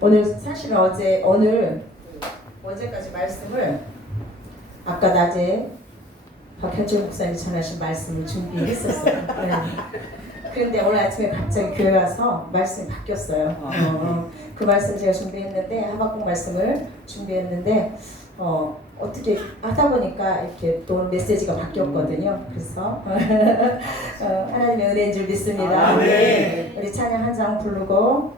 오늘 사실은 어제까지 말씀을 아까 낮에 박현철 목사님 전하신 말씀을 준비했었어요. 네. 그런데 오늘 아침에 갑자기 교회 와서 말씀이 바뀌었어요. 그 말씀 제가 준비했는데 하박국 말씀을 준비했는데 어떻게 하다 보니까 이렇게 또 메시지가 바뀌었거든요. 그래서 하나님의 은혜인 줄 믿습니다. 아, 네. 우리 찬양 한 장 부르고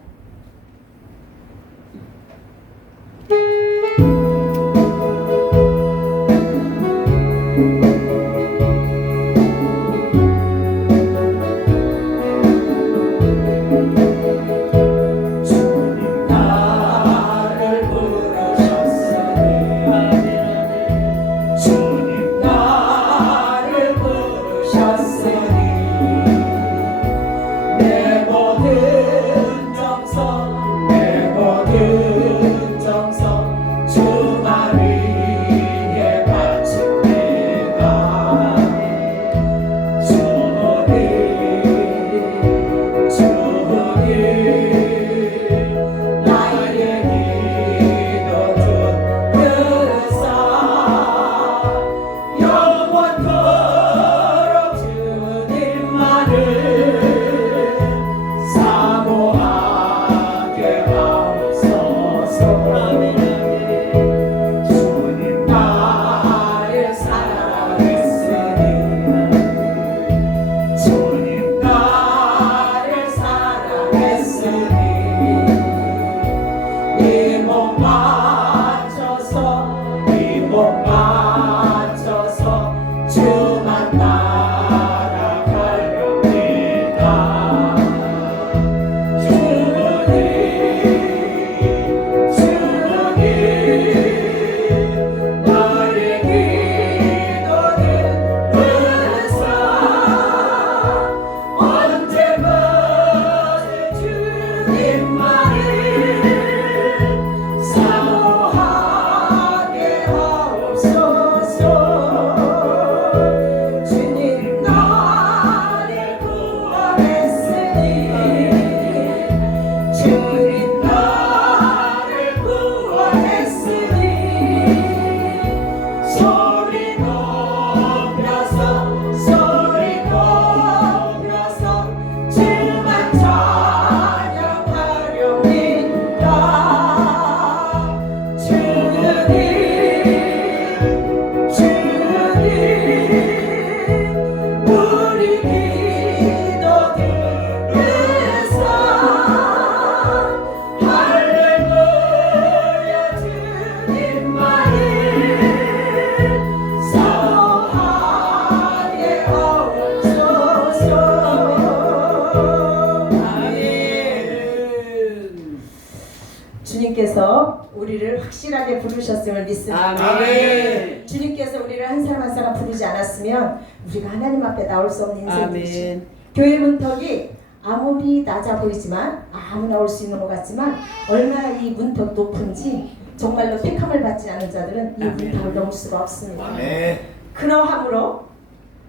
주님께서 우리를 확실하게 부르셨음을 믿습니다. 아멘. 주님께서 우리를 한 사람 한 사람 부르지 않았으면 우리가 하나님 앞에 나올 수 없는 인생이죠. 아멘. 교회 문턱이 아무리 낮아 보이지만 아무나 올 수 있는 것 같지만 얼마나 이 문턱 높은지 정말로 택함을 받지 않은 자들은 이 문턱을 넘을 수가 없습니다. 아멘. 그러함으로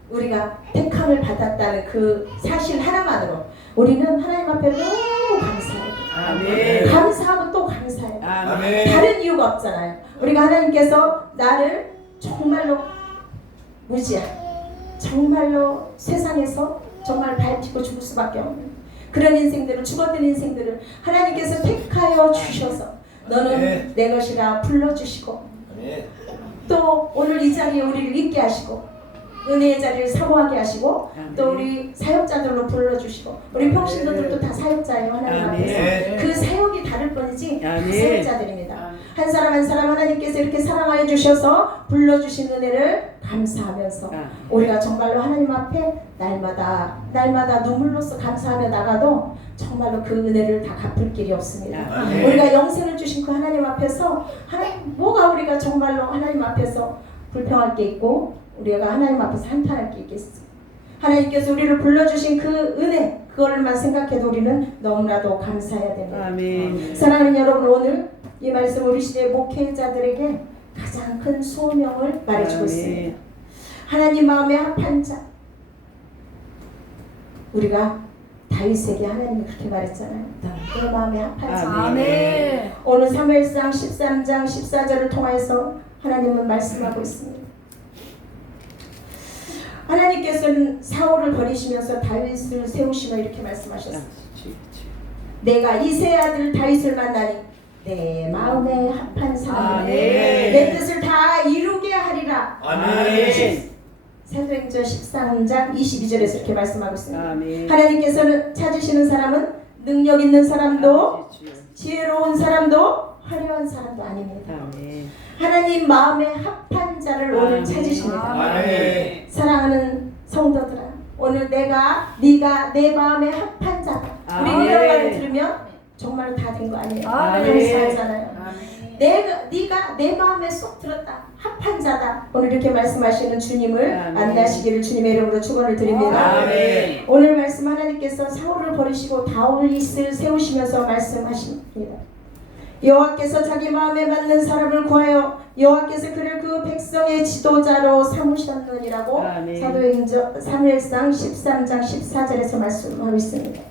우리가 택함을 받았다는 그 사실 하나만으로 우리는 하나님 앞에 너무 감사해요. 아멘. 감사하고 또 감사해요. 아멘. 다른 이유가 없잖아요. 우리가 하나님께서 나를 정말로 무지한, 정말로 세상에서 정말 밟히고 죽을 수밖에 없는 그런 인생들을, 죽었던 인생들을 하나님께서 택하여 주셔서 너는 내 것이라 불러주시고 또 오늘 이 자리에 우리를 있게 하시고 은혜의 자리를 사모하게 하시고 또 우리 사역자들로 불러주시고 우리 평신도들도 다 사역자예요. 하나님 앞에서 그 사역이 다를 뿐이지 다 사역자들입니다. 한 사람 한 사람 하나님께서 이렇게 사랑하여 주셔서 불러주신 은혜를 감사하면서 우리가 정말로 하나님 앞에 날마다 눈물로써 감사하며 나가도 정말로 그 은혜를 다 갚을 길이 없습니다. 우리가 영생을 주신 그 하나님 앞에서 뭐가 우리가 정말로 하나님 앞에서 불평할 게 있고 우리가 하나님 앞에서 한탄할 게 있겠어. 하나님께서 우리를 불러주신 그 은혜 그걸만 생각해도 우리는 너무나도 감사해야 됩니다. 아멘. 사랑하는 여러분, 오늘 이 말씀 우리 시대의 목회자들에게 가장 큰 소명을 말해주고 있습니다. 하나님 마음에 합한 자, 우리가 다 다윗에게 하나님이 그렇게 말했잖아요. 내 마음에 합한 자. 아멘. 오늘 사무엘상 13장 14절을 통해서 하나님은 말씀하고 있습니다. 하나님께서는 사울을 버리시면서 다윗을 세우시며 이렇게 말씀하셨어요. 내가 이세 아들 다윗을 만나니 내 마음에 합한 사람 내 뜻을 다 이루게 하리라. 아멘. 사도행전 13장 22절에서 이렇게 말씀하고 있습니다. 아멘. 하나님께서는 찾으시는 사람은 능력 있는 사람도 지혜로운 사람도 화려한 사람도 아닙니다. 아멘. 하나님 마음에 합한 자를 오늘 찾으십니다. 아멘. 사랑하는 성도들아, 오늘 네가 내 마음에 합한 자다. 우리 아멘. 이런 말을 들으면 정말 다 된 거 아니에요. 아멘. 감사하잖아요. 네가 내 마음에 쏙 들었다. 합한 자다. 오늘 이렇게 말씀하시는 주님을 아멘. 만나시기를 주님의 이름으로 축원을 드립니다. 아멘. 오늘 말씀 하나님께서 사울을 버리시고 다윗을 세우시면서 말씀하십니다. 여호와께서 자기 마음에 맞는 사람을 구하여 여호와께서 그를 그 백성의 지도자로 삼으셨느니라고 아멘. 사도행전 사무엘상 13장 14절에서 말씀하고 있습니다.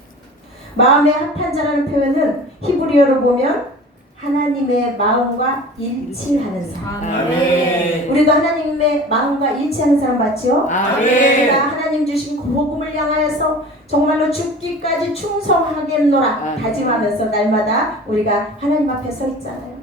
마음에 합한 자라는 표현은 히브리어로 보면 하나님의 마음과 일치하는 사람. 아멘. 우리도 하나님의 마음과 일치하는 사람 맞죠? 아멘. 우리가 하나님 주신 그 복음을 향하여서 정말로 죽기까지 충성하겠노라 아멘. 다짐하면서 날마다 우리가 하나님 앞에 서 있잖아요.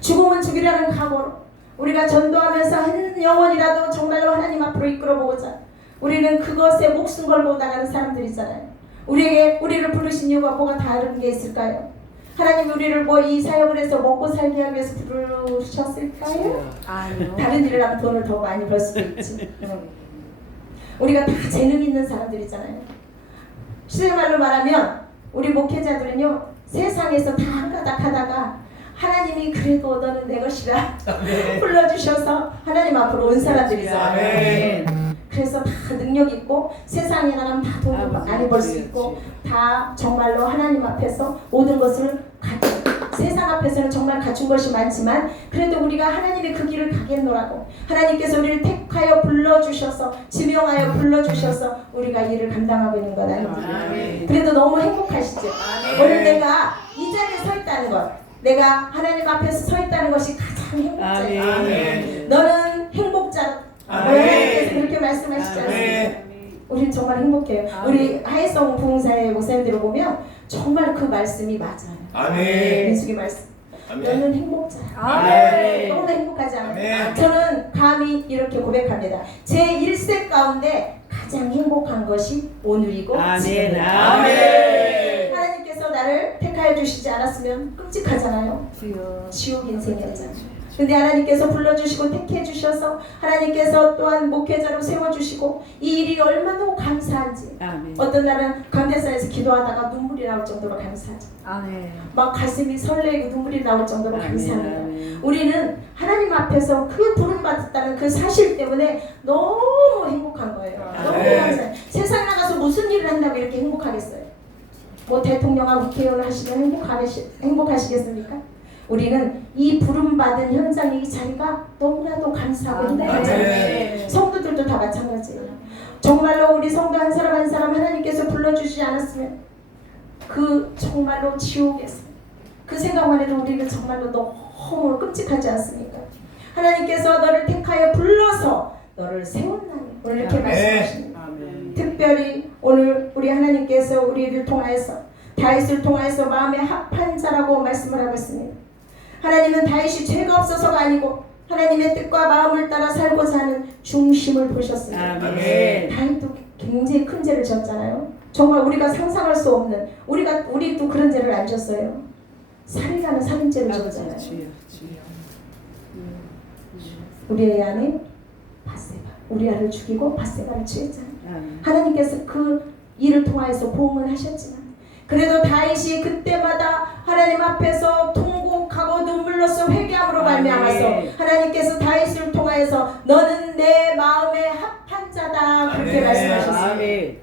죽음은 죽이라는 각오로 우리가 전도하면서 한 영혼이라도 정말로 하나님 앞으로 이끌어보고자 우리는 그것에 목숨 걸고 나가는 사람들이잖아요. 우리를 부르신 이유가 뭐가 다른 게 있을까요? 하나님 우리를 뭐 이 사역을 해서 먹고 살게 하기 위해서 부르셨을까요? 아니요. 다른 일을 하면 돈을 더 많이 벌 수도 있지. 우리가 다 재능 있는 사람들이잖아요. 실말로 말하면 우리 목회자들은요 세상에서 다 한가닥 하다가 하나님이 그래도 너는 내 것이라 불러주셔서 하나님 앞으로 온 사람들이잖아요. 그래서 다 능력 있고 세상에 나가면 다 돈을 많이 벌 수 있고 다 정말로 하나님 앞에서 모든 것을 세상 앞에서는 정말 갖춘 것이 많지만 그래도 우리가 하나님의 그 길을 가겠노라고 하나님께서 우리를 택하여 불러주셔서 지명하여 불러주셔서 우리가 일을 감당하고 있는 것 아닙니까? 그래도 너무 행복하시죠? 오늘 내가 이 자리에 서 있다는 것 내가 하나님 앞에서 서 있다는 것이 가장 행복자예요. 너는 행복자 하나님께서 그렇게 말씀하시지 않습니까? 우리는 정말 행복해요. 우리 하혜성 부흥사의 목사님들을 보면 정말 그 말씀이 맞아요. 민숙이 말씀. 너는 행복자야. 너무나 행복하지 않아요? 저는 감히 이렇게 고백합니다. 제 1세 가운데 가장 행복한 것이 오늘이고 지금이에요. 하나님께서 나를 택하여 주시지 않았으면 끔찍하잖아요. 지옥 인생이었잖아요. 근데 하나님께서 불러주시고 택해 주셔서 하나님께서 또한 목회자로 세워주시고 이 일이 얼마나 감사한지 어떤 날은 감대사에서 기도하다가 눈물이 나올 정도로 감사하죠. 막 가슴이 설레고 눈물이 나올 정도로 감사합니다. 우리는 하나님 앞에서 그 부름받았다는 그 사실 때문에 너무 행복한 거예요. 너무 감사해요. 세상에 나가서 무슨 일을 한다고 이렇게 행복하겠어요? 뭐 대통령하고 국회의원을 하시면 행복하시겠습니까? 우리는 이 부름받은 현장의 이 자리가 너무나도 감사하고 행복하잖아요. 성도들도 다 마찬가지예요. 정말로 우리 성도 한 사람 한 사람 하나님께서 불러주시지 않았으면 그 정말로 지옥에서 그 생각만 해도 우리는 정말로 너무 끔찍하지 않습니까? 하나님께서 너를 택하여 불러서 너를 세웠나니 오늘 이렇게 말씀하십니다. 특별히 오늘 우리 하나님께서 우리를 통하여서 다윗을 통하여서 마음에 합한 자라고 말씀을 하고 있습니다. 하나님은 다윗이 죄가 없어서가 아니고 하나님의 뜻과 마음을 따라 살고자 하는 중심을 보셨습니다. 다윗도 굉장히 큰 죄를 지었잖아요. 정말 우리가 상상할 수 없는 우리도 그런 죄를 안 지었어요. 살인하는 살인죄를 지었잖아요. 우리 애 안에 바세바 우리아를 죽이고 바세바를 취했잖아요. 하나님께서 그 일을 통하여서 보응을 하셨지만 그래도 다윗이 그때마다 하나님 앞에서 통곡하고 눈물로써 회개함으로 말미암아서 하나님께서 다윗을 통하여서 너는 내 마음에 합한 자다 그렇게 말씀하셨습니다.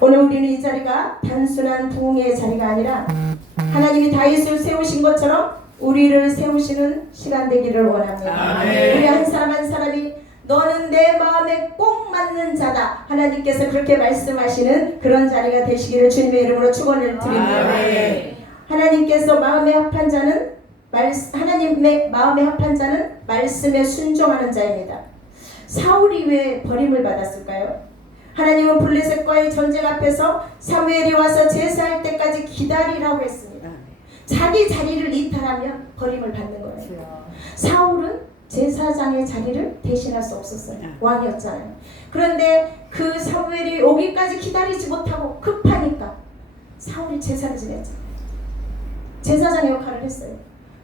오늘 우리는 이 자리가 단순한 부흥의 자리가 아니라 하나님이 다윗을 세우신 것처럼 우리를 세우시는 시간 되기를 원합니다. 우리 한 사람 한 사람이 너는 내 마음에 꼭 맞는 자다. 하나님께서 그렇게 말씀하시는 그런 자리가 되시기를 주님의 이름으로 축원을 드립니다. 아멘. 하나님께서 마음에 합한 자는 하나님의 마음에 합한 자는 말씀에 순종하는 자입니다. 사울이 왜 버림을 받았을까요? 하나님은 블레셋과의 전쟁 앞에서 사무엘이 와서 제사할 때까지 기다리라고 했습니다. 자기 자리를 이탈하면 버림을 받는 거예요. 사울은 제사장의 자리를 대신할 수 없었어요. 왕이었잖아요. 그런데 그 사무엘이 오기까지 기다리지 못하고 급하니까 사울이 제사를 지냈죠. 제사장의 역할을 했어요.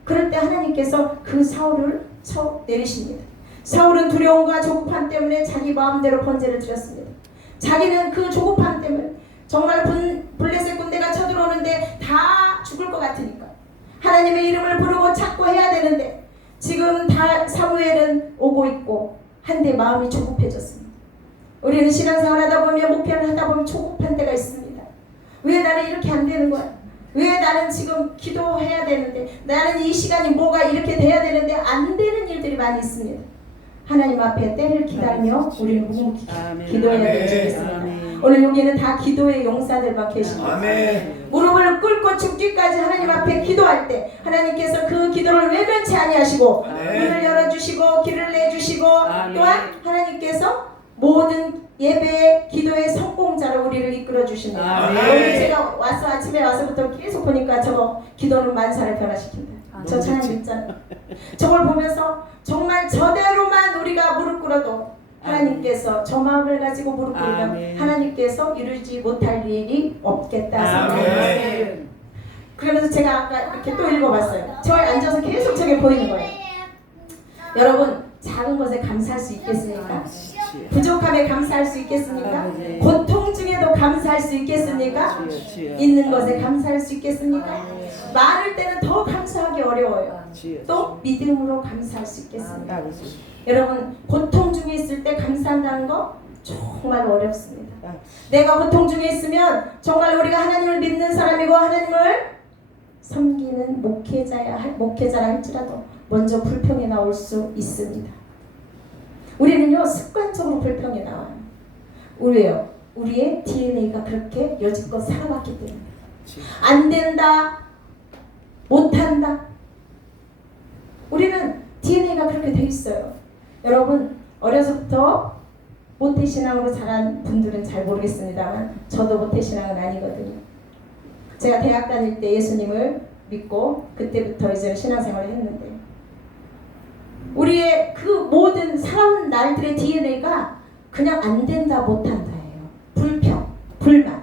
그럴 때 하나님께서 그 사울을 쳐 내리십니다. 사울은 두려움과 조급함 때문에 자기 마음대로 번제를 드렸습니다. 자기는 그 조급함 때문에 정말 블레셋 군대가 쳐들어오는데 다 죽을 것 같으니까 하나님의 이름을 부르고 찾고 해야 되는데 지금 다 사무엘은 오고 있고 한데 마음이 조급해졌습니다. 우리는 신앙생활 하다 보면 목회를 하다 보면 조급한 때가 있습니다. 왜 나는 이렇게 안 되는 거야? 왜 나는 지금 기도해야 되는데 나는 이 시간이 뭐가 이렇게 돼야 되는데 안 되는 일들이 많이 있습니다. 하나님 앞에 때를 기다리며 우리는 묵묵히 기도해야 될 줄 믿습니다. 오늘 여기는 다 기도의 용사들만 계십니다. 무릎을 꿇고 죽기까지 하나님 앞에 기도할 때 하나님께서 그 기도를 외면치 아니하시고 문을 열어주시고 길을 내주시고 또한 하나님께서 모든 예배의 기도의 성공자로 우리를 이끌어 주십니다. 오늘 제가 와서 아침에 와서부터 계속 보니까 저거 기도는 만사를 변화시킨다. 저 찬양 있잖아요. 저걸 보면서 정말 저대로만 우리가 무릎 꿇어도 하나님께서 저 마음을 가지고 무릎 꿇으면 하나님께서 이루지 못할 일이 없겠다 생각합니다. 그러면서 제가 아까 이렇게 또 읽어봤어요. 저에 앉아서 계속 저게 보이는 거예요. 여러분 작은 것에 감사할 수 있겠습니까? 부족함에 감사할 수 있겠습니까? 고통 중에도 감사할 수 있겠습니까? 있는 것에 감사할 수 있겠습니까? 많을 때는 더 감사하기 어려워요. 또 믿음으로 감사할 수 있겠습니까? 여러분 고통 중에 있을 때 감사한다는 거 정말 어렵습니다. 내가 고통 중에 있으면 정말 우리가 하나님을 믿는 사람이고 하나님을 섬기는 목회자라 할지라도 먼저 불평이 나올 수 있습니다. 우리는요 습관적으로 불평이 나와요. 왜요? 우리의 DNA가 그렇게 여지껏 살아왔기 때문에 안 된다, 못한다. 우리는 DNA가 그렇게 돼 있어요. 여러분 어려서부터 모태신앙으로 자란 분들은 잘 모르겠습니다만 저도 모태신앙은 아니거든요. 제가 대학 다닐 때 예수님을 믿고 그때부터 이제 신앙생활을 했는데 우리의 그 모든 살아온 날들의 DNA가 그냥 안 된다 못한다예요. 불평, 불만.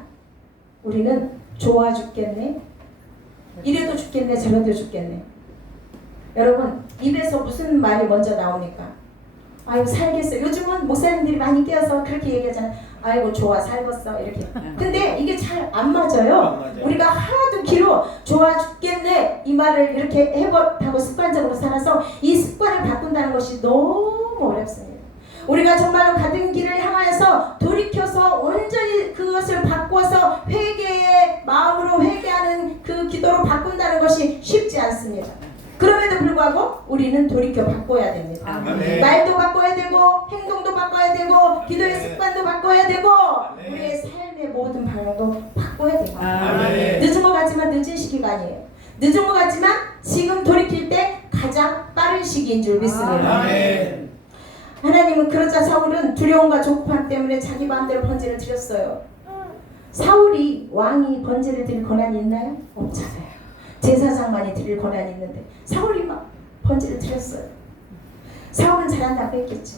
우리는 좋아 죽겠네, 이래도 죽겠네, 저래도 죽겠네. 여러분 입에서 무슨 말이 먼저 나옵니까? 아이고 살겠어. 요즘은 목사님들이 많이 깨어서 그렇게 얘기하잖아요. 아이고 좋아 살겠어 이렇게. 근데 이게 잘 안 맞아요. 우리가 하도 길어 좋아 죽겠네 이 말을 이렇게 해버리고 습관적으로 살아서 이 습관을 바꾼다는 것이 너무 어렵습니다. 우리가 정말로 가던 길을 향하여서 돌이켜서 온전히 그것을 바꿔서 회개의 마음으로 회개하는 그 기도로 바꾼다는 것이 쉽지 않습니다. 그럼에도 불구하고 우리는 돌이켜 바꿔야 됩니다. 아멘. 말도 바꿔야 되고 행동도 바꿔야 되고 기도의 습관도 바꿔야 되고 우리의 삶의 모든 방향도 바꿔야 됩니다. 아멘. 늦은 것 같지만 늦은 시기가 아니에요. 늦은 것 같지만 지금 돌이킬 때 가장 빠른 시기인 줄 믿습니다. 아멘. 하나님은 그러자 사울은 두려움과 조급함 때문에 자기 마음대로 번제를 드렸어요. 사울이 왕이 번제를 드릴 권한이 있나요? 없잖아요. 제사장만이 드릴 권한이 있는데 사울이 막 번제를 드렸어요. 사울은 잘한다고 했겠죠.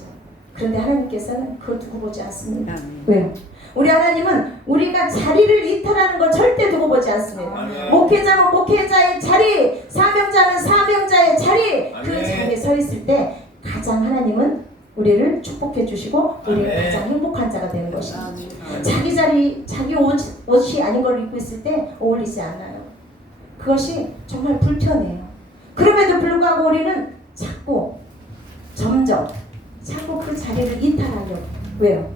그런데 하나님께서는 그걸 두고 보지 않습니다. 왜요? 우리 하나님은 우리가 자리를 이탈하는 걸 절대 두고 보지 않습니다. 목회자는 목회자의 자리, 사명자는 사명자의 자리, 그 자리에 서 있을 때 가장 하나님은 우리를 축복해 주시고 우리는 가장 행복한 자가 되는 것입니다. 자기 자리, 자기 옷이 아닌 걸 입고 있을 때 어울리지 않아요. 그것이 정말 불편해요. 그럼에도 불구하고 우리는 점점 자꾸 그 자리를 이탈하려고. 왜요?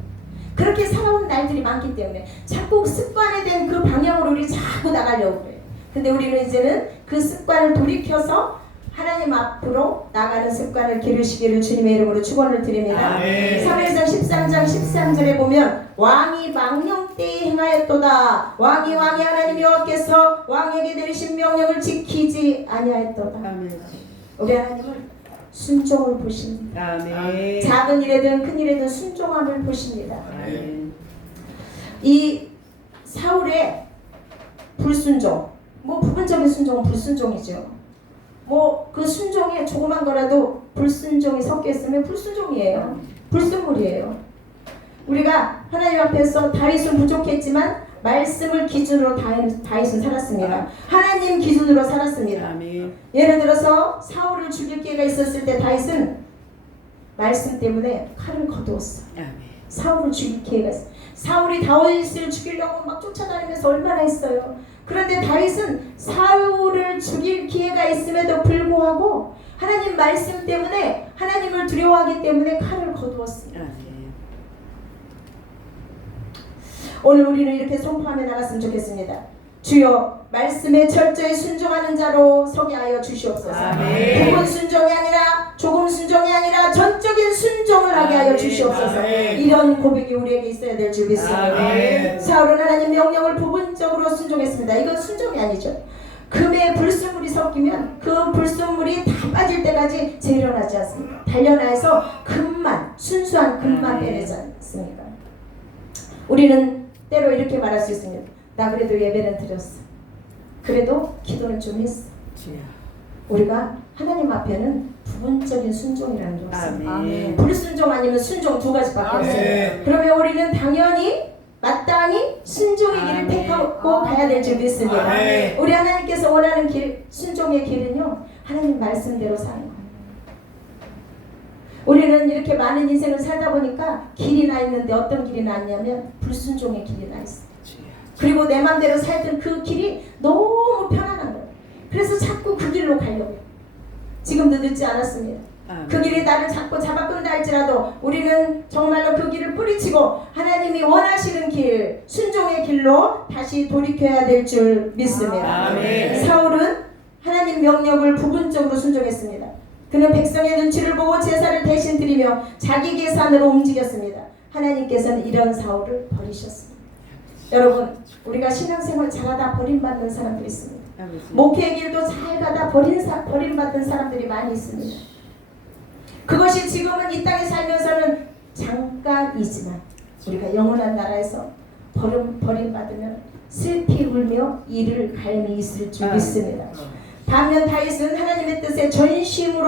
그렇게 살아온 날들이 많기 때문에 자꾸 습관화된 그 방향으로 우리 자꾸 나가려고 그래요. 근데 우리는 이제는 그 습관을 돌이켜서 하나님 앞으로 나가는 습관을 기르시기를 주님의 이름으로 축원을 드립니다. 아멘. 사무엘상 13장 13절에 보면 왕이 망령 때에 행하였도다. 왕이 하나님 여호와께서 왕에게 내리신 명령을 지키지 아니하였도다. 아멘. 우리 하나님은 순종을 보십니다. 아멘. 작은 일에든 큰 일에든 순종함을 보십니다. 아멘. 이 사울의 불순종, 뭐 부분적인 순종은 불순종이죠. 뭐 그 순종에 조그만 거라도 불순종이 섞여 있으면 불순종이에요. 불순물이에요. 우리가 하나님 앞에서 다윗은 부족했지만 말씀을 기준으로 다윗은 살았습니다. 하나님 기준으로 살았습니다. 아멘. 예를 들어서 사울을 죽일 기회가 있었을 때 다윗은 말씀 때문에 칼을 거두었어. 아멘. 사울을 죽일 기회가 있어. 사울이 다윗을 죽이려고 막 쫓아다니면서 얼마나 했어요. 그런데 다윗은 사울을 죽일 기회가 있음에도 불구하고 하나님 말씀 때문에, 하나님을 두려워하기 때문에 칼을 거두었습니다. 아멘. 오늘 우리는 이렇게 선포하며 나갔으면 좋겠습니다. 주여, 말씀에 철저히 순종하는 자로 서게 하여 주시옵소서. 아멘. 부분 순종이 아니라, 조금 순종이 아니라 전적인 순종을 하게 하여 아멘. 주시옵소서. 아멘. 이런 고백이 우리에게 있어야 될 줄 믿습니다. 아멘. 사울은 하나님 명령을 부분적으로 순종했습니다. 이건 순종이 아니죠. 금에 불순물이 섞이면 그 불순물이 다 빠질 때까지 재련하지 않습니다. 단련해서 금만, 순수한 금만 빼내지 않습니까? 우리는 때로 이렇게 말할 수 있습니다. 나 그래도 예배는 드렸어. 그래도 기도는 좀 했어. 주여. 우리가 하나님 앞에는 부분적인 순종이라는 게 없습니다. 아멘. 불순종 아니면 순종 두 가지밖에 아멘. 없어요. 그러면 우리는 당연히 마땅히 순종의 길을 아멘. 택하고 가야 될 줄 믿습니다. 아멘. 우리 하나님께서 원하는 길, 순종의 길은요, 하나님 말씀대로 사는 거예요. 우리는 이렇게 많은 인생을 살다 보니까 길이 나 있는데 어떤 길이 나냐면 불순종의 길이 나 있어요. 주여. 그리고 내 맘대로 살던 그 길이 너무 편안한 거예요. 그래서 자꾸 그 길로 가려고 해요. 지금도 늦지 않았습니다. 아멘. 그 길이 나를 자꾸 잡아끈다 할지라도 우리는 정말로 그 길을 뿌리치고 하나님이 원하시는 길, 순종의 길로 다시 돌이켜야 될 줄 믿습니다. 아멘. 사울은 하나님 명령을 부분적으로 순종했습니다. 그는 백성의 눈치를 보고 제사를 대신 드리며 자기 계산으로 움직였습니다. 하나님께서는 이런 사울을 버리셨습니다. 여러분, 우리가 신앙생활 잘하다 버림받는 사람들이 있습니다. 아멘. 목회의 길도 잘 가다 버림받은 사람들이 많이 있습니다. 그것이 지금은 이 땅에 살면서는 잠깐이지만 우리가 영원한 나라에서 버림받으면 슬피 울며 이를 갈미 있을 줄 믿습니다. 반면 다윗은 하나님의 뜻에 전심을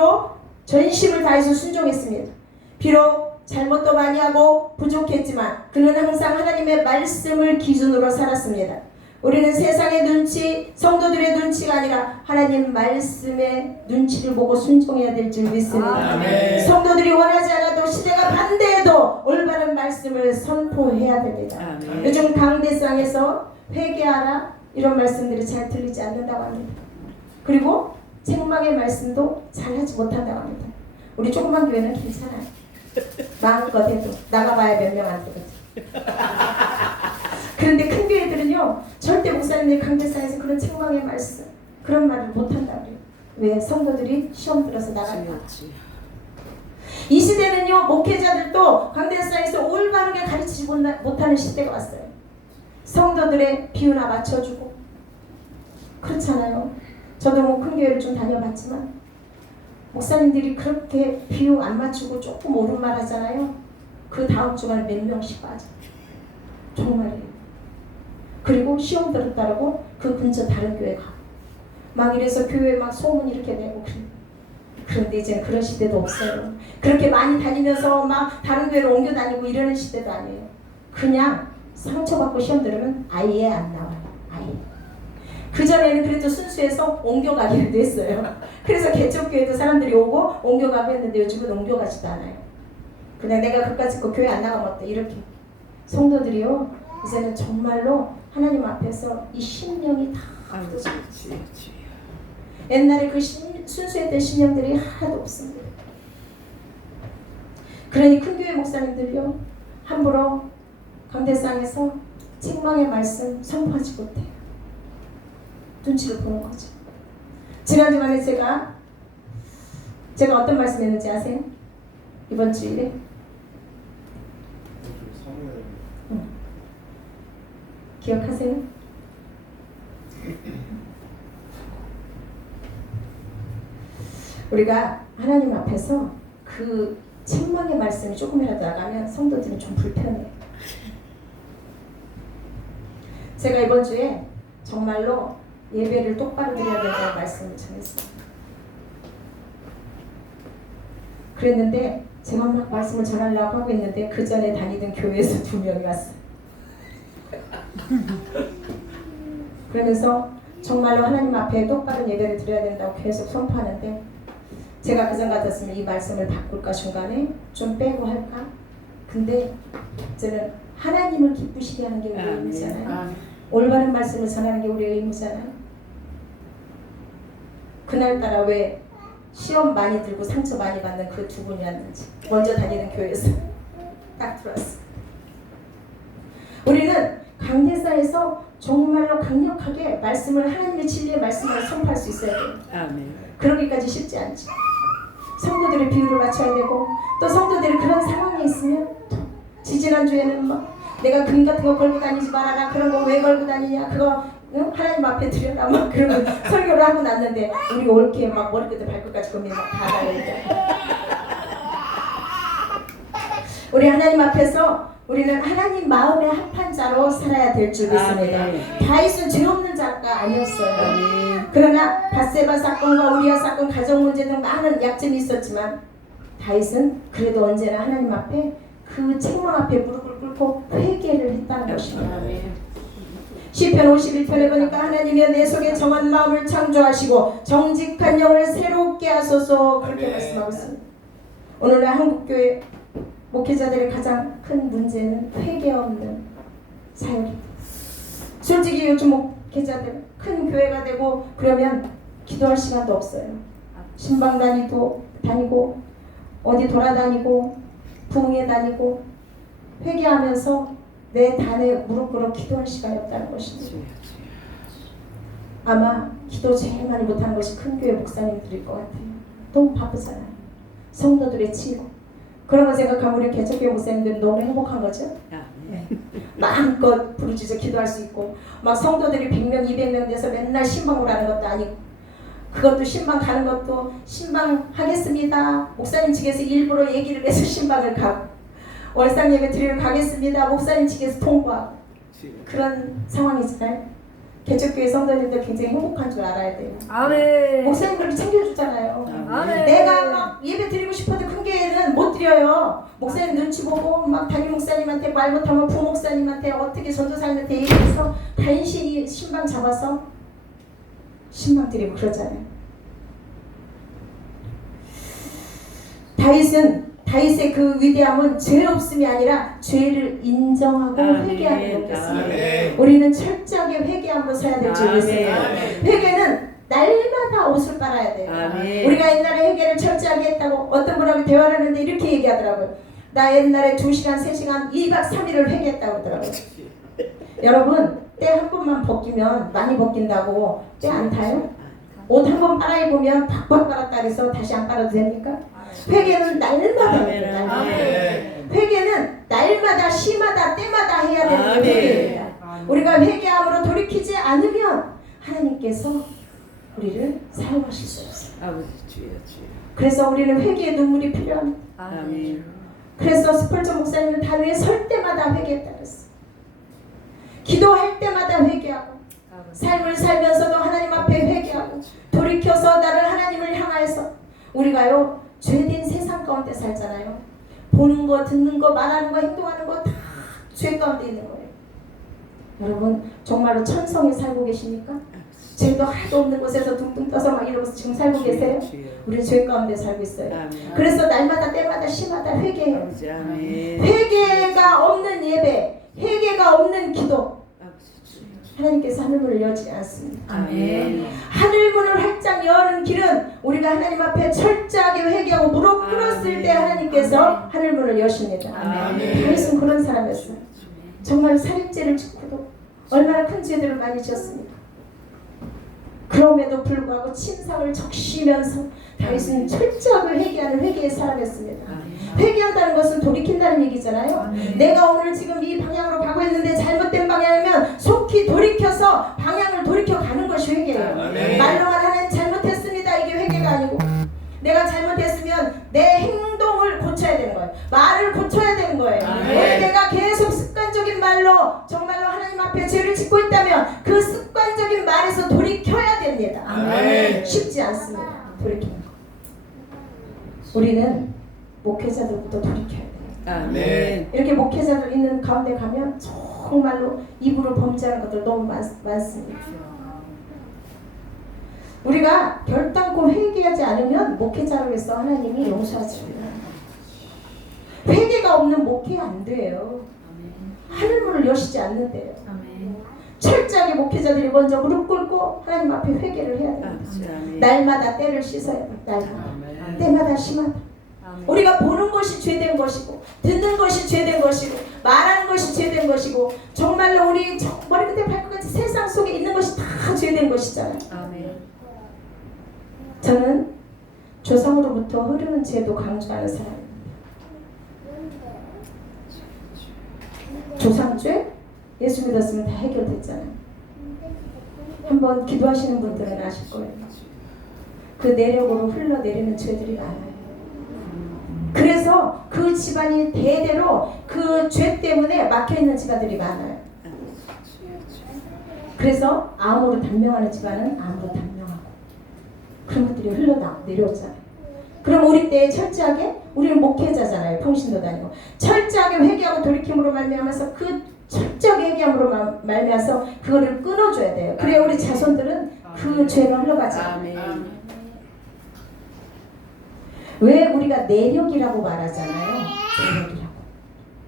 다해서 순종했습니다. 비록 잘못도 많이 하고 부족했지만 그는 항상 하나님의 말씀을 기준으로 살았습니다. 우리는 세상의 눈치, 성도들의 눈치가 아니라 하나님 말씀의 눈치를 보고 순종해야 될 줄 믿습니다. 아멘. 성도들이 원하지 않아도 시대가 반대해도 올바른 말씀을 선포해야 됩니다. 아멘. 요즘 강대상에서 회개하라 이런 말씀들이 잘 들리지 않는다고 합니다. 그리고 책망의 말씀도 잘하지 못한다고 합니다. 우리 조그만 교회는 괜찮아요. 마음껏 해도 나가봐야 몇 명 안 되거든. 그런데 큰 교회들은요, 절대 목사님들이 강대상에서 그런 책망의 말씀, 그런 말을 못한다고 해요. 왜? 성도들이 시험 들어서 나갈까. 주여. 이 시대는요, 목회자들도 강대상에서 올바르게 가르치지 못하는 시대가 왔어요. 성도들의 비유나 맞춰주고. 그렇잖아요. 저도 뭐 큰 교회를 좀 다녀봤지만 목사님들이 그렇게 비유 안 맞추고 조금 옳은 말 하잖아요. 그 다음 주간에 몇 명씩 빠져. 정말이에요. 그리고 시험 들었다고 그 근처 다른 교회 가. 막 이래서 교회 막 소문 이렇게 내고 그래. 그런데 이제 그런 시대도 없어요. 그렇게 많이 다니면서 막 다른 교회로 옮겨 다니고 이러는 시대도 아니에요. 그냥 상처받고 시험 들으면 아예 안 나와요. 아예. 그전에는 그래도 순수해서 옮겨가기도 했어요. 그래서 개척교회도 사람들이 오고 옮겨가고 했는데 요즘은 옮겨가지도 않아요. 그냥 내가 그까짓 거 교회 안 나가면 어때? 이렇게. 성도들이요, 이제는 정말로 하나님 앞에서 이 심령이 다 아멘. 굳어져 주여. 있어요. 주여. 옛날에 그 순수했던 신령들이 하나도 없습니다. 그러니 큰 교회 목사님들요, 함부로 강대상에서 책망의 말씀 선포하지 못해요. 눈치를 보는 거죠. 지난 주간에 제가 제가 어떤 말씀했는지 아세요? 이번 주일에 기억하세요? 우리가 하나님 앞에서 그 책망의 말씀이 조금이라도 나가면 성도들이 좀 불편해요. 제가 이번 주에 정말로 예배를 똑바로 드려야 된다는 말씀을 전했어요. 그랬는데 제가 막 말씀을 전하려고 하고 있는데 그 전에 다니던 교회에서 2명이 왔어요. 그러면서 정말로 하나님 앞에 똑바른 예배를 드려야 된다고 계속 선포하는데 제가 그전 같았으면 이 말씀을 바꿀까 중간에 좀 빼고 할까? 근데 저는 하나님을 기쁘시게 하는 게 우리의 의무잖아요. 올바른 말씀을 전하는 게 우리의 의무잖아요. 그날따라 왜 시험 많이 들고 상처 많이 받는 그 2분이 왔는지 먼저 다니는 교회에서 딱 들어왔어요. 우리는 강대사에서 정말로 강력하게 말씀을 하나님의 진리의 말씀을 선포할 수 있어야 돼요. 아멘. 그러기까지 쉽지 않죠. 성도들의 비율을 맞춰야 되고 또 성도들이 그런 상황에 있으면 지지난주에는 막 내가 금 같은 거 걸고 다니지 말아라. 그런 거 왜 걸고 다니냐. 그거 응? 하나님 앞에 드려라. 막 그러고 설교를 하고 났는데 우리 올케 막 머리끝에 발끝까지 금이 막 다 달려있잖아요. 우리 하나님 앞에서 우리는 하나님 마음에 합한 자로 살아야 될 줄 믿습니다. 다윗은 죄 없는 자가 아니었어요. 그러나 밧세바 사건과 우리아 사건, 가정 문제 등 많은 약점이 있었지만 다윗은 그래도 언제나 하나님 앞에 그 책망 앞에 무릎을 꿇고 회개를 했다는 것입니다. 시편 51편에 보니까 하나님이여 내 속에 정한 마음을 창조하시고 정직한 영을 새롭게 하소서 그렇게 말씀하고 있습니다. 오늘날 한국교회 목회자들의 가장 큰 문제는 회개 없는 사역입니다. 솔직히 요즘 목회자들 큰 교회가 되고 그러면 기도할 시간도 없어요. 신방 다니고 어디 돌아다니고 부흥회 다니고 회개하면서 내 단에 무릎 꿇어 기도할 시간이 없다는 것입니다. 아마 기도 제일 많이 못하는 것이 큰 교회 목사님들일 것 같아요. 너무 바쁘잖아요. 성도들의 치유. 그런 거 생각하면 우리 개척교회 목사님들은 너무 행복한 거죠. 네. 마음껏 부르짖어 기도할 수 있고 막 성도들이 100명 200명 돼서 맨날 신방을 하는 것도 아니고 그것도 신방 가는 것도 신방 하겠습니다. 목사님 측에서 일부러 얘기를 해서 신방을 가고 월상 예배 드리러 가겠습니다. 목사님 측에서 통보하고 그런 상황이잖아요. 개척교회 성도님들 굉장히 행복한 줄 알아야 돼요. 아멘. 목사님들이 챙겨주잖아요. 아멘. 내가 막 예배 드리고 싶어도 큰 교회는 못 드려요. 목사님 눈치 보고 막 담임 목사님한테 말 못하면 부목사님한테 어떻게 전도사님한테 얘기해서 간신히 신방 잡아서 신방 드리고 그러잖아요. 다윗의 그 위대함은 죄 없음이 아니라 죄를 인정하고 회개하는 것이었습니다. 우리는 철저하게 회개함으로 서야 될 줄 믿습니다. 회개는 날마다 옷을 빨아야 돼요. 우리가 옛날에 회개를 철저하게 했다고 어떤 분하고 대화를 하는데 이렇게 얘기하더라고요. 나 옛날에 2시간, 3시간, 2박 3일을 회개했다고 하더라고요. 여러분 때 한 번만 벗기면 많이 벗긴다고 때 안 타요? 옷 한 번 빨아입으면 박박 빨았다 그래서 다시 안 빨아도 됩니까? 회개는 날마다 해야 돼요. 회개는 날마다 시마다 때마다 해야 되는 회개입니다. 우리가 회개함으로 돌이키지 않으면 하나님께서 우리를 사용하실 수 없어요. 그래서 우리는 회개의 눈물이 필요합니다. 그래서 스펄저 목사님은 단 위에 설 때마다 회개했다 그랬어요. 기도할 때마다 회개하고 삶을 살면서도 하나님 앞에 회개하고 돌이켜서 나를 하나님을 향하여서 우리가요 죄된 세상 가운데 살잖아요. 보는 거, 듣는 거, 말하는 거, 행동하는 거 다 죄 가운데 있는 거예요. 여러분 정말로 천성에 살고 계십니까? 죄도 하나도 없는 곳에서 둥둥 떠서 막 이러면서 지금 살고 계세요? 우리 죄 가운데 살고 있어요. 그래서 날마다 때마다 시마다 회개해요. 회개가 없는 예배, 회개가 없는 기도 하나님께서 하늘문을 여지 않습니다. 하늘문을 활짝 여는 길은 우리가 하나님 앞에 철저하게 회개하고 무릎 꿇었을 때 하나님께서 하늘문을 여십니다. 다윗은 그런 사람이었어요. 정말 살인죄를 짓고도 얼마나 큰 죄들을 많이 지었습니까? 그럼에도 불구하고 침상을 적시면서 다윗은 철저하게 회개하는 회개의 사람이었습니다. 회개한다는 것은 돌이킨다는 얘기잖아요. 내가 오늘 지금 이 방향으로 가고 있는데 잘못된 방향이면 속히 돌이켜서 방향을 돌이켜 가는 것이 회개예요. 말로만 하는 잘못했습니다. 이게 회개가 아니고 내가 잘못했으면 내 행동을 고쳐야 되는 거예요. 말을 고쳐야 되는 거예요. 왜 내가 계속 습관적인 말로 정말로 하나님 앞에 죄를 짓고 있다면 그 습관적인 말에서 돌이켜야 됩니다. 쉽지 않습니다. 돌이키는 거. 우리는 목회자들부터 돌이켜야 돼요. 이렇게 목회자들 있는 가운데 가면 정말로 입으로 범죄하는 것들 너무 많습니다. 우리가 결단코 회개하지 않으면 목회자로서 하나님이 용서하지 않아요. 회개가 없는 목회 안 돼요. 하늘문을 여시지 않는데요. 철저하게 목회자들이 먼저 무릎 꿇고 하나님 앞에 회개를 해야 돼요. 날마다 때를 씻어야 돼요. 날마다. 때마다 심하다. 우리가 보는 것이 죄된 것이고 듣는 것이 죄된 것이고 말하는 것이 죄된 것이고 정말로 우리 머리끝에 발끝까지 세상 속에 있는 것이 다 죄된 것이잖아요. 저는 조상으로부터 흐르는 죄도 강조하는 사람입니다. 조상죄? 예수 믿었으면 다 해결됐잖아요. 한번 기도하시는 분들은 아실 거예요. 그 내력으로 흘러내리는 죄들이 많아요. 그래서 그 집안이 대대로 그 죄 때문에 막혀있는 집안들이 많아요. 그래서 암으로 단명하는 집안은 암으로 단명하고 그런 것들이 흘러내려오잖아요. 그럼 우리 때 철저하게 우리는 목회자잖아요. 통신도 다니고 철저하게 회개하고 돌이킴으로 말미암아서 그 철저하게 회개함으로 말미암아서 그거를 끊어줘야 돼요. 그래야 우리 자손들은 그 죄가 흘러가지 않아요. 왜 우리가 내력이라고 말하잖아요. 내력이라고.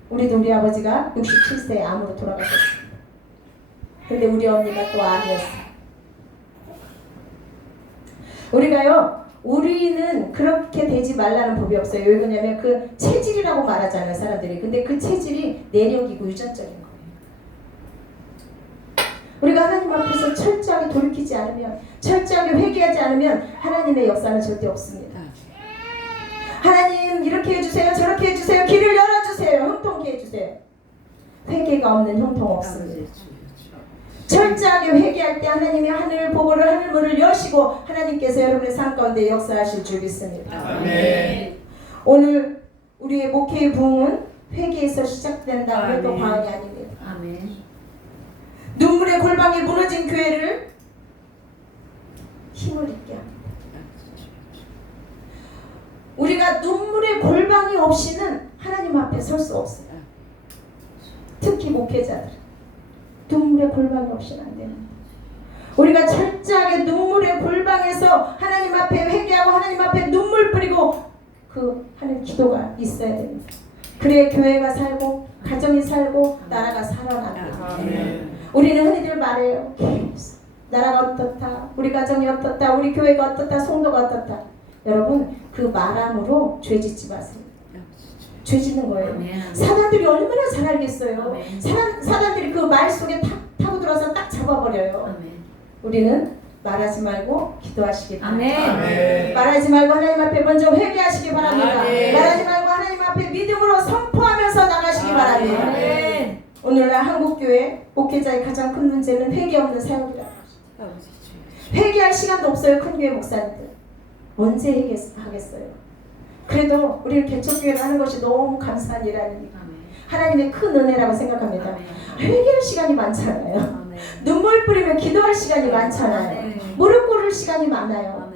우리도 우리 아버지가 67세에 암으로 돌아가셨습니다. 근데 우리 언니가 또 암이었어요. 우리는 그렇게 되지 말라는 법이 없어요. 왜 그러냐면 그 체질이라고 말하잖아요, 사람들이. 근데 그 체질이 내력이고 유전적인 거예요. 우리가 하나님 앞에서 철저하게 돌이키지 않으면, 철저하게 회개하지 않으면 하나님의 역사는 절대 없습니다. 하나님 이렇게 해주세요, 저렇게 해주세요, 길을 열어주세요, 형통케 해주세요. 회개가 없는 형통 없습니다. 철저하게 회개할 때 하나님의 하늘 보고를 하늘문을 여시고 하나님께서 여러분의 삶 가운데 역사하실 줄 믿습니다. 아멘. 오늘 우리의 목회의 부흥은 회개에서 시작된다고 해도 과언이 아닙니다. 아멘. 눈물의 골방에 무너진 교회를 힘을 있게 합니다. 우리가 눈물의 골방이 없이는 하나님 앞에 설 수 없어요. 특히 목회자들 눈물의 골방이 없이는 안 됩니다. 우리가 철저하게 눈물의 골방에서 하나님 앞에 회개하고 하나님 앞에 눈물 뿌리고 그 하는 기도가 있어야 됩니다. 그래야 교회가 살고 가정이 살고 나라가 살아납니다. 우리는 흔히들 말해요. 나라가 어떻다, 우리 가정이 어떻다, 우리 교회가 어떻다, 성도가 어떻다. 여러분 그 말함으로 죄 짓지 마세요. 죄 짓는 거예요. 아멘. 사단들이 얼마나 잘 알겠어요. 아멘. 사단들이 그 말 속에 타고 들어서 딱 잡아버려요. 아멘. 우리는 말하지 말고 기도하시기 바랍니다. 아멘. 말하지 말고 하나님 앞에 먼저 회개하시기 바랍니다. 아멘. 말하지 말고 하나님 앞에 믿음으로 선포하면서 나가시기 바랍니다. 아멘. 오늘날 한국교회 목회자의 가장 큰 문제는 회개 없는 사역이다. 회개할 시간도 없어요. 큰 교회 목사님들. 언제 회개하겠어요? 그래도 우리는 개척교회를 하는 것이 너무 감사한 일 아닙니까? 하나님의 큰 은혜라고 생각합니다. 회개할 시간이 많잖아요. 눈물 뿌리며 기도할 시간이 많잖아요. 무릎 꿇을 시간이 많아요.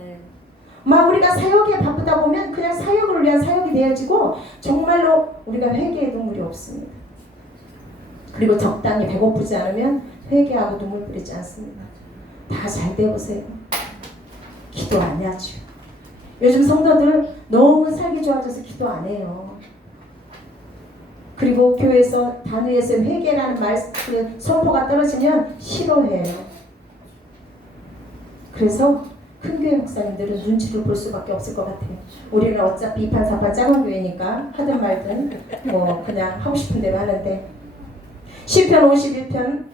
막 우리가 사역에 바쁘다 보면 그냥 사역을 위한 사역이 되어지고 정말로 우리가 회개의 눈물이 없습니다. 그리고 적당히 배고프지 않으면 회개하고 눈물 뿌리지 않습니다. 다 잘 되보세요. 기도 안 하죠. 요즘 성도들 너무 살기 좋아져서 기도 안 해요. 그리고 교회에서 단위에서 회개라는 그 선포가 떨어지면 싫어해요. 그래서 큰 교회 목사님들은 눈치를 볼 수밖에 없을 것 같아요. 우리는 어차피 이판사판 작은 교회니까 하든 말든 뭐 그냥 하고 싶은 대로 하는데 시편 51편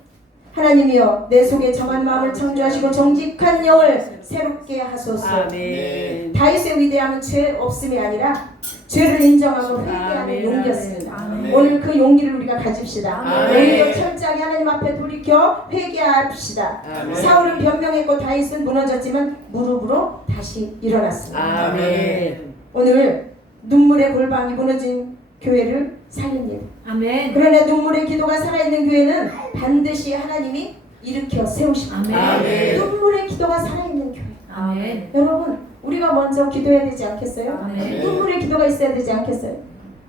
하나님이여 내 속에 정한 마음을 창조하시고 정직한 영을 새롭게 하소서. 아멘. 다윗의 위대함은 죄 없음이 아니라 죄를 인정하고 회개하는 아멘. 용기였습니다. 아멘. 오늘 그 용기를 우리가 가집시다. 아멘. 오히려 철저하게 하나님 앞에 돌이켜 회개합시다. 아멘. 사울은 변명했고 다윗은 무너졌지만 무릎으로 다시 일어났습니다. 아멘. 오늘 눈물의 골방이 무너진 교회를 살립니다. 아멘. 그러나 눈물의 기도가 살아있는 교회는 반드시 하나님이 일으켜 세우십니다. 아멘. 눈물의 기도가 살아있는 교회. 아멘. 여러분 우리가 먼저 기도해야 되지 않겠어요? 아멘. 눈물의 기도가 있어야 되지 않겠어요?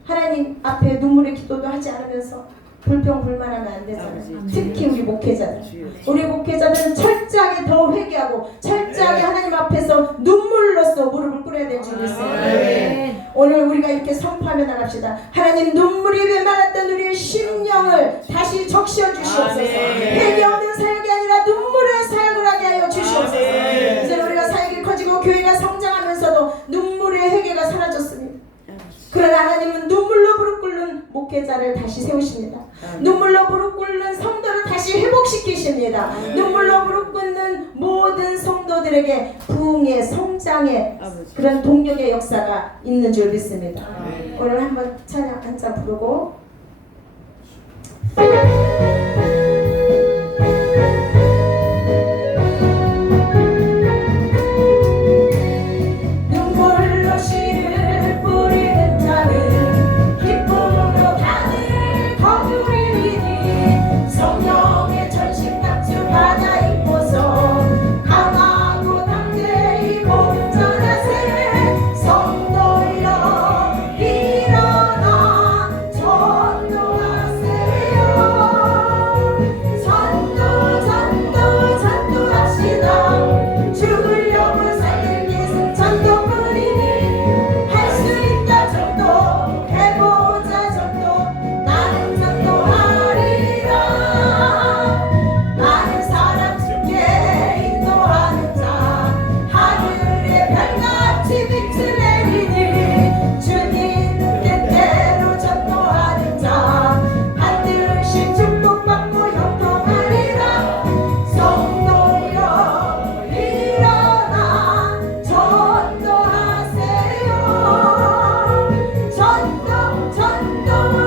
하나님 앞에 눈물의 기도도 하지 않으면서 불평불만하면 안 되잖아요. 아멘. 특히 우리 목회자들. 주여. 우리 목회자들은 철저하게 더 회개하고 철저하게 하나님 앞에서 눈물로써 무릎을 꿇어야 될 줄 믿습니다. 아멘. 오늘 우리가 이렇게 선포하며 나갑시다. 하나님 눈물이 메말랐던 우리의 심령을 다시 적셔 주시옵소서. 아멘. 회개 없는 사역이 아니라 눈물의 사역을 하게 하여 주시옵소서. 아멘. 이제 우리가 사역이 커지고 교회가 성장하면서도 눈물의 회개가 사라졌습니다. 그러나 하나님은 눈물로 무릎 꿇는 목회자를 다시 세우십니다. 눈물로 무릎 꿇는 성도를 다시 회복시키십니다. 눈물로 무릎 꿇는 모든 성도들에게 부흥의 성장의 그런 동력의 역사가 있는 줄 믿습니다. 오늘 한번 찬양 한 잔 부르고 눈물로 씨를 뿌리는 자는 기쁨으로 가을 거두리니 성령의 전신갑주 받아 입고서 강하고 담대히 공전하세. 성도여 일어나 전도하세요. 전도합시다. 죽으려고 살길 계속 전도뿐이니 할 수 있다 전도 해보자 전도 나는 전도하리라. 많은 사람 주께 인도하는 자 하늘의 별같이 빛을 내리니 주님 뜻대로 전도하는 자 반드시 축복받고 형통하리라. 성도여 일어나 전도하세요.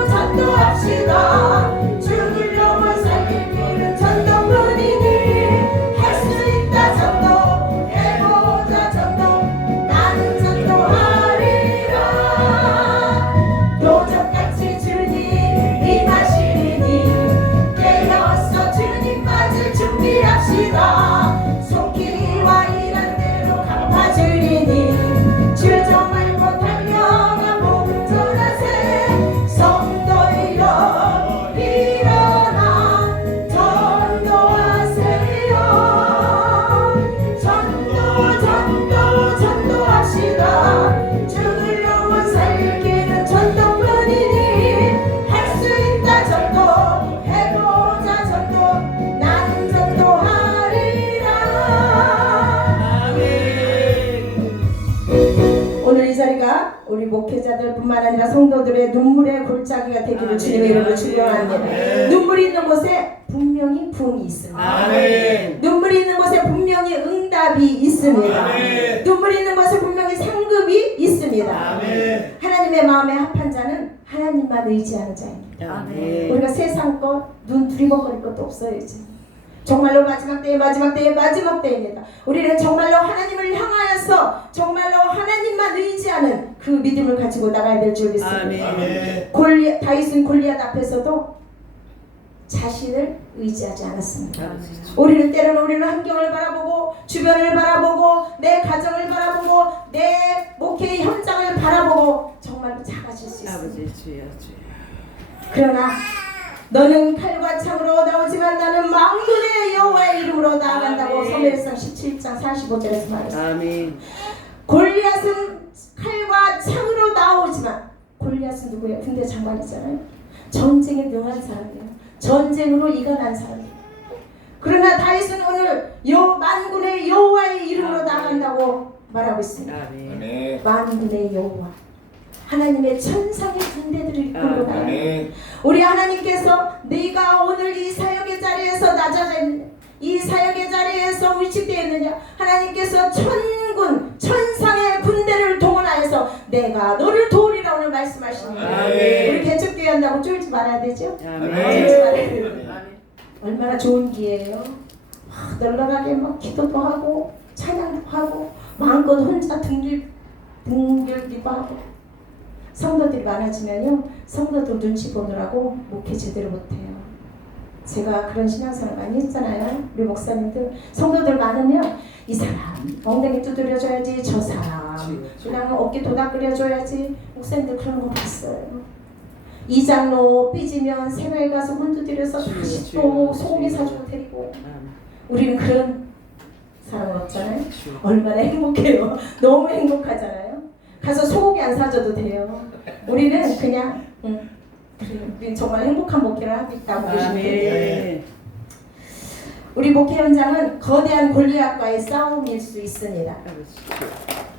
전도합시다. 죽으려고 살길 길은 전도뿐이니 할 수 있다 전도 해보자 전도 나는 전도하리라. 도적같이 주님 임하시리니 깨어서 주님 맞을 준비합시다. 속기와 일한 대로 갚아주리니 주저 말고 달려가 복음 전하세. 성도여 일어나 전도하세요. 전도합시다. 죽으려고 살 길은 전도뿐이니 할 수 있다 전도 해보자 전도 나는 전도하리라. 오늘 이 자리가 우리 목회자들뿐만 아니라 성도들의 눈물의 골짜기가 되기를 주님의 이름으로 축원합니다. 눈물이 있는 곳에 분명히 부흥이 있습니다. 아멘. 눈물이 있는 곳에 분명히 응답이 있습니다. 아멘. 눈물이 있는 곳에 분명히 상급이 있습니다. 아멘. 하나님의 마음에 합한 자는 하나님만 의지하는 자입니다. 아멘. 우리가 세상 것 눈 두리번거릴 것도 없어요 이제. 정말로 마지막 때입니다. 우리는 정말로 하나님을 향하여서 정말로 하나님만 의지하는 그 믿음을 가지고 나가야 될 줄 믿습니다. 아멘. 다윗은 골리앗 앞에서도 자신을 의지하지 않았습니다. 우리는 환경을 바라보고 주변을 바라보고 내 가정을 바라보고 내 목회의 현장을 바라보고 정말로 작아질 수 있습니다. 아버지 주여 주여. 그러나 너는 칼과 창으로 나오지만 나는 만군의 여호와의 이름으로 나아간다고 아멘. 사무엘상 17장 45절에서 말했습니다. 아멘. 골리앗은 칼과 창으로 나오지만 골리앗은 누구예요? 군대 장관이잖아요. 전쟁에 능한 사람이에요. 전쟁으로 이겨난 사람이에요. 그러나 다윗은 오늘 만군의 여호와의 이름으로 아멘. 나간다고 말하고 있습니다. 아멘. 만군의 여호와 하나님의 천상의 군대들을 이끌고 나가요. 아멘. 우리 하나님께서 네가 오늘 이 사역에 자리에서 낮아져 있느냐, 이 사역의 자리에서 위치되어 있느냐. 하나님께서 천군 천상의 군대를 동원하여서 내가 너를 도우리라 오늘 말씀하십니다. 우리 개척교회 한다고 쫄지 말아야 되죠? 쫄지 말아야 돼요. 얼마나 좋은 기회예요. 널널하게 막 기도도 하고 찬양도 하고 마음껏 혼자 등결기도 하고. 성도들이 많아지면요, 성도들 눈치 보느라고 목회 제대로 못해요. 제가 그런 신앙생활 많이 했잖아요. 우리 목사님들 성도들 많으면 이 사람 엉덩이 두드려줘야지, 저 사람 그냥 어깨 도닥거려줘야지. 목사님들 그런 거 봤어요. 이장로 삐지면 새로에 가서 문 두드려서 다시 또 소고기 사주고 데리고. 우리는 그런 사람은 없잖아요. 얼마나 행복해요. 너무 행복하잖아요. 가서 소고기 안 사줘도 돼요. 우리는 그냥 우리는 정말 행복한 목회를 하고 있다고 보시면 돼요. 우리 목회 현장은 거대한 골리앗과의 싸움일 수 있습니다.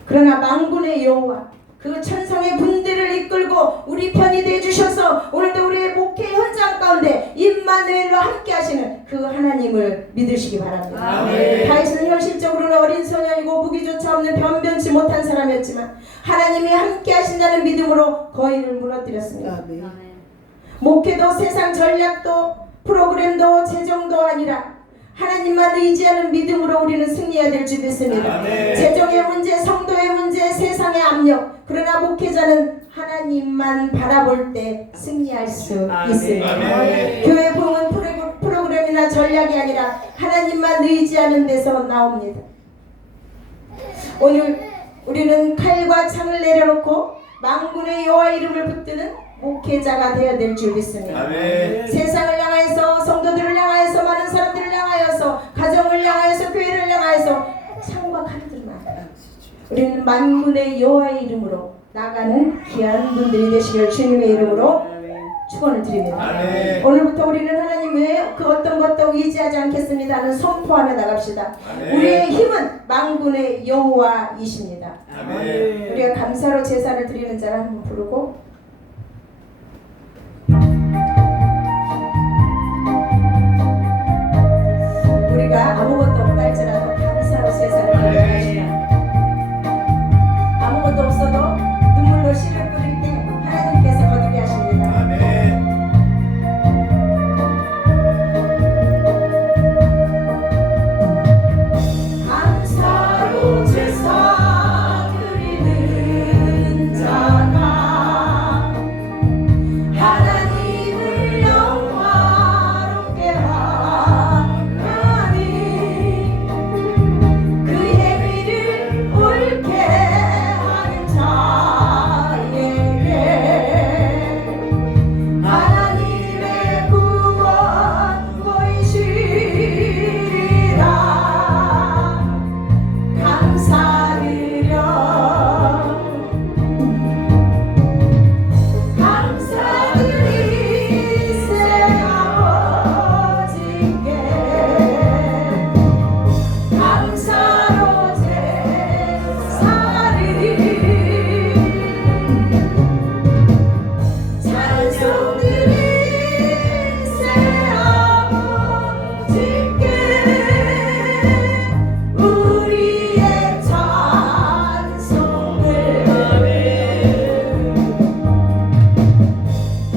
그러나 만군의 여호와 그 천상의 군대를 이끌고 우리 편이 되어주셔서 오늘도 우리의 목회 현장 가운데 임마누엘로 함께 하시는 그 하나님을 믿으시기 바랍니다. 다윗은 현실적으로는 어린 소년이고 무기조차 없는 변변치 못한 사람이었지만 하나님이 함께 하신다는 믿음으로 거인을 무너뜨렸습니다. 목회도 세상 전략도 프로그램도 재정도 아니라 하나님만 의지하는 믿음으로 우리는 승리해야 될 줄 믿습니다. 재정의 문제, 성도의 문제, 세상의 압력, 그러나 목회자는 하나님만 바라볼 때 승리할 수 있습니다. 교회 부흥은 프로그램이나 전략이 아니라 하나님만 의지하는 데서 나옵니다. 오늘 우리는 칼과 창을 내려놓고 만군의 여호와 이름을 붙드는 목회자가 되어야 될 줄 믿습니다. 세상을 향하여서, 성도들을 향하여서, 많은 사람들을 향하여서, 가정을 향하여서, 교회를 향하여서 창과 칼을 들면 안 돼요. 우리는 만군의 여호와의 이름으로 나가는 귀한 분들이 되시길 주님의 이름으로 축원을 드립니다. 오늘부터 우리는 하나님 외에 그 어떤 것도 의지하지 않겠습니다는 선포하며 나갑시다. 우리의 힘은 만군의 여호와이십니다. 우리가 감사로 제사를 드리는 자를 한번 부르고 우리가 아무것도 없다 할지라도 감사로 제사를 드립니다. 아무것도 없어도 눈물로 씨를 뿌릴 때 하나님께서 거두게 하십니다. 감사로 제사 드리는 자가 하나님을 영화롭게 하나니 그의 의를 옳게 하는 자에게 하나님의 구원 보이시리라. 감사드려 감사드리세 아버지께 감사로 제사를 찬송드리세 아버지께 우리의 찬송을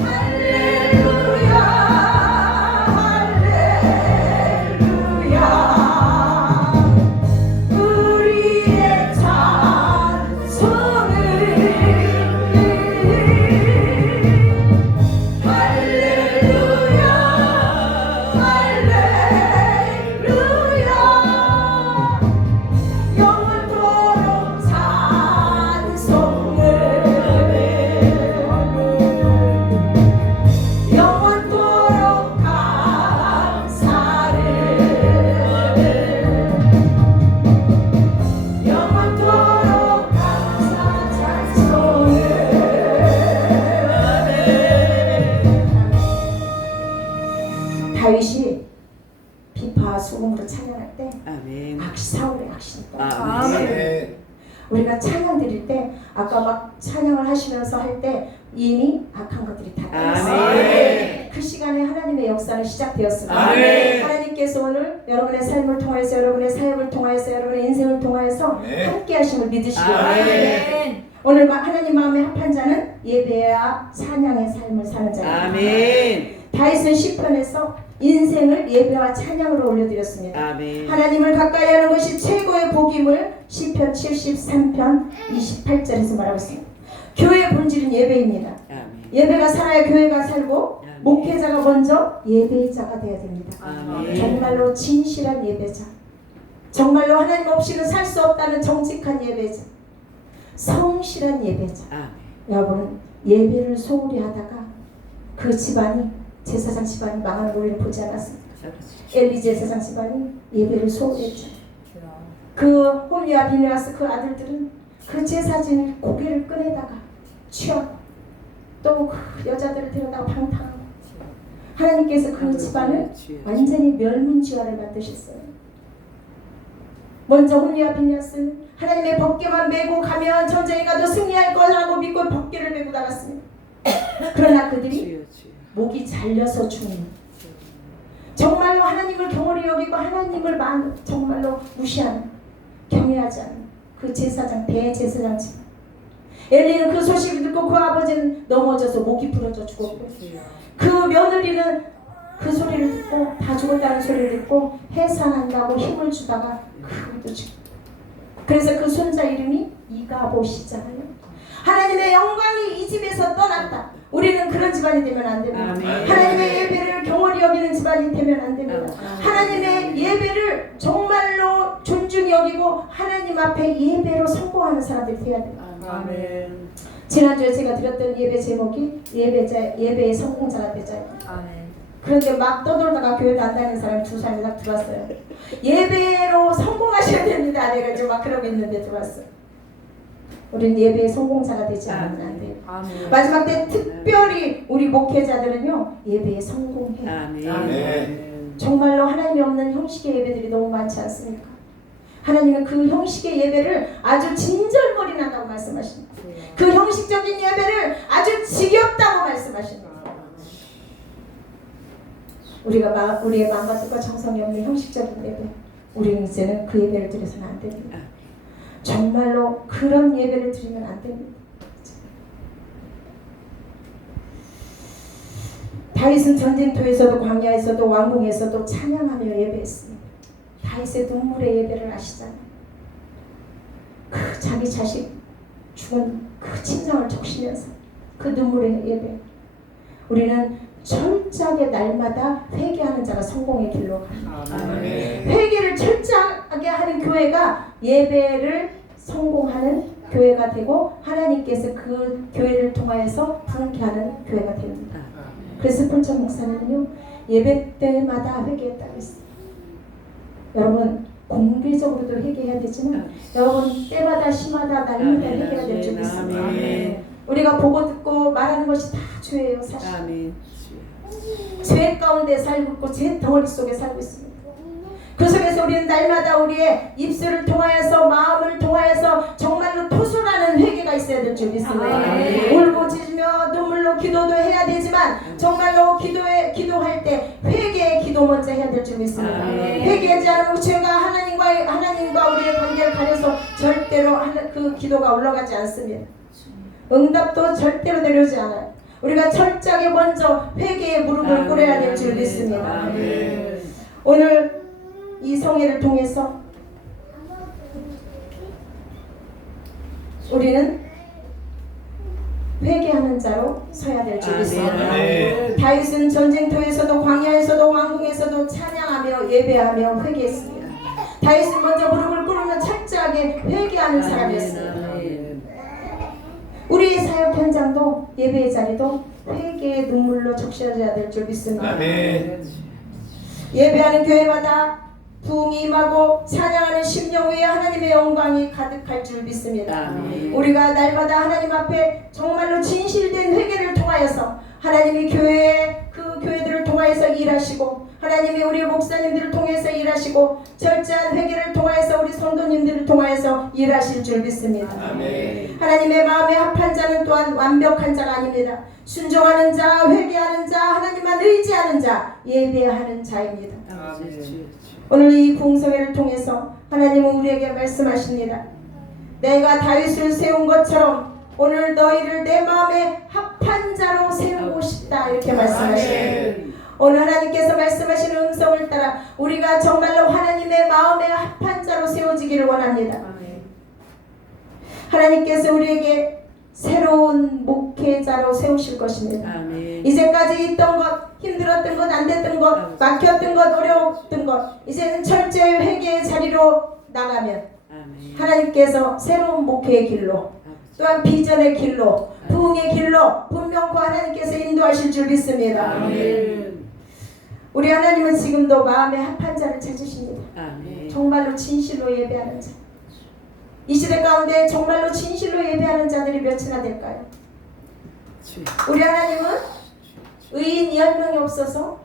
할렐루야 할렐루야 우리의 찬송을 할렐루야 할렐루야 영원토록 찬송을 영원토록 감사를 영원토록 감사 찬송을 다윗이 비파 수금으로 찬양할 때 사울의 악신이 떠. 우리가 찬양 드릴 때 아까 막 찬양을 하시면서 할 때 이미 악한 것들이 다 떠났어요. 그 시간에 하나님의 역사는 시작되었습니다. 아멘. 하나님께서 오늘 여러분의 삶을 통하여서 여러분의 사역을 통하여서 여러분의 인생을 통하여서 함께 하심을 믿으시기 바랍니다. 오늘 하나님 마음에 합한 자는 예배와 찬양의 삶을 사는 자입니다. 아멘. 다윗은 시편에서 인생을 예배와 찬양으로 올려드렸습니다. 아멘. 하나님을 가까이 하는 것이 최고의 복임을 시편 73편 28절에서 말하고 있습니다. 교회의 본질은 예배입니다. 아멘. 예배가 살아야 교회가 살고 아멘. 목회자가 먼저 예배자가 되어야 됩니다. 아멘. 정말로 진실한 예배자, 정말로 하나님 없이는 살 수 없다는 정직한 예배자, 성실한 예배자. 아멘. 여러분은 예배를 소홀히 하다가 그 집안이 제사장 집안이 망하는 걸 우리는 보지 않았습니다. 엘리 제사장 집안이 예배를 소홀히 했죠. 그 홈리와 비느하스 그 아들들은 그 제사진 고개를 꺼내다가 취하고 또 그 여자들을 데려다가 방탕하고 하나님께서 그 집안을 완전히 멸문지화를 만드셨어요. 먼저 홈리와 비느하스는 하나님의 법궤만 메고 가면 전쟁에 가도 승리할 거라고 믿고 법궤를 메고 나갔습니다. 그러나 그들이 목이 잘려서 죽는, 정말로 하나님을 경홀히 여기고 하나님을 정말로 무시하는, 경외하지 않는 그 제사장, 대제사장 집. 엘리는 그 소식을 듣고 그 아버지는 넘어져서 목이 부러져 죽었고, 그 며느리는 그 소리를 듣고 다 죽었다는 소리를 듣고 해산한다고 힘을 주다가 그것도 죽고. 그래서 그 손자 이름이 이가봇이잖아요. 하나님의 영광이 이 집에서 떠났다. 우리는 그런 집안이 되면 안 됩니다. 아멘. 하나님의 예배를 경홀히 여기는 집안이 되면 안 됩니다. 하나님의 예배를 정말로 존중히 여기고 하나님 앞에 예배로 성공하는 사람들이 되어야 됩니다. 아멘. 지난주에 제가 드렸던 예배 제목이 예배의 성공자가 되자입니다. 그런데 막 떠돌다가 교회 안 다니는 사람이 두 사람이 딱 들어왔어요. 예배로 성공하셔야 됩니다. 내가 지금 막 그러고 있는데 들어왔어요. 우리는 예배의 성공자가 되지 않으면 안 돼요. 마지막 때 특별히 우리 목회자들은요 예배에 성공해요. 아멘. 정말로 하나님이 없는 형식의 예배들이 너무 많지 않습니까? 하나님은 그 형식의 예배를 아주 진절머리 난다고 말씀하십니다. 그 형식적인 예배를 아주 지겹다고 말씀하십니다. 우리의 마음과 뜻과 정성이 없는 형식적인 예배, 우리는 이제는 그 예배를 드려서는 안 됩니다. 정말로 그런 예배를 드리면 안 됩니다. 다윗은 전쟁터에서도 광야에서도 왕궁에서도 찬양하며 예배했습니다. 다윗의 눈물의 예배를 아시잖아요. 그 자기 자식 죽은 그 친정을 적시면서 그 눈물의 예배. 우리는 철저하게 날마다 회개하는 자가 성공의 길로 갑니다. 회개를 철저하게 하는 교회가 예배를 성공하는 교회가 되고 하나님께서 그 교회를 통하여서 부흥케하는 교회가 됩니다. 그래서 폴천 목사님은요 예배 때마다 회개했다고 했어요. 여러분 공개적으로도 회개해야 되지만 여러분 때마다 시마다 날마다 회개가 될 줄 믿습니다. 우리가 보고 듣고 말하는 것이 다 죄예요. 사실 죄 가운데 살고 있고 죄 덩어리 속에 살고 있습니다. 그 속에서 우리는 날마다 우리의 입술을 통하여서 마음을 통하여서 정말로 토술하는 회개가 있어야 될 줄 믿습니다. 울고 짖으며 눈물로 기도도 해야 되지만 정말로 기도할 때 회개의 기도 먼저 해야 될 줄 믿습니다. 회개하지 않으면 죄가 하나님과 우리의 관계를 가려서 절대로 그 기도가 올라가지 않습니다. 응답도 절대로 내려오지 않아요. 우리가 철저하게 먼저 회개의 무릎을 꿇어야 될 줄 믿습니다. 오늘 이 성회를 통해서 우리는 회개하는 자로 서야 될 줄 믿습니다. 다윗은 전쟁터에서도 광야에서도 왕궁에서도 찬양하며 예배하며 회개했습니다. 다윗은 먼저 무릎을 꿇으며 철저하게 회개하는 사람이었습니다. 우리의 사역 현장도 예배의 자리도 회개의 눈물로 적셔져야 될 줄 믿습니다. 예배하는 교회마다 부흥이 임하고 찬양하는 심령 위에 하나님의 영광이 가득할 줄 믿습니다. 우리가 날마다 하나님 앞에 정말로 진실된 회개를 통하여서 하나님이 그 교회들을 통하여서 일하시고 하나님이 우리 목사님들을 통해서 일하시고 철저한 회개를 통하여서 우리 성도님들을 통하여서 일하실 줄 믿습니다. 아멘. 하나님의 마음에 합한 자는 또한 완벽한 자가 아닙니다. 순종하는 자, 회개하는 자, 하나님만 의지하는 자, 예배하는 자입니다. 아버지. 오늘 이 궁성회를 통해서 하나님은 우리에게 말씀하십니다. 내가 다윗을 세운 것처럼 오늘 너희를 내 마음에 합한 자로 세우고 싶다 이렇게 말씀하십니다. 오늘 하나님께서 말씀하시는 음성을 따라 우리가 정말로 하나님의 마음에 합한 자로 세워지기를 원합니다. 하나님께서 우리에게 새로운 목회자로 세우실 것입니다. 아멘. 이제까지 있던 것, 힘들었던 것, 안 됐던 것, 막혔던 것, 어려웠던 것, 이제는 철저히 회개의 자리로 나가면 아멘. 하나님께서 새로운 목회의 길로, 또한 비전의 길로, 부흥의 길로 분명코 하나님께서 인도하실 줄 믿습니다. 아멘. 우리 하나님은 지금도 마음에 합한 자를 찾으십니다. 아멘. 정말로 진실로 예배하는 자. 이 시대 가운데 정말로 진실로 예배하는 자들이 몇이나 될까요? 우리 하나님은 의인 10명이 없어서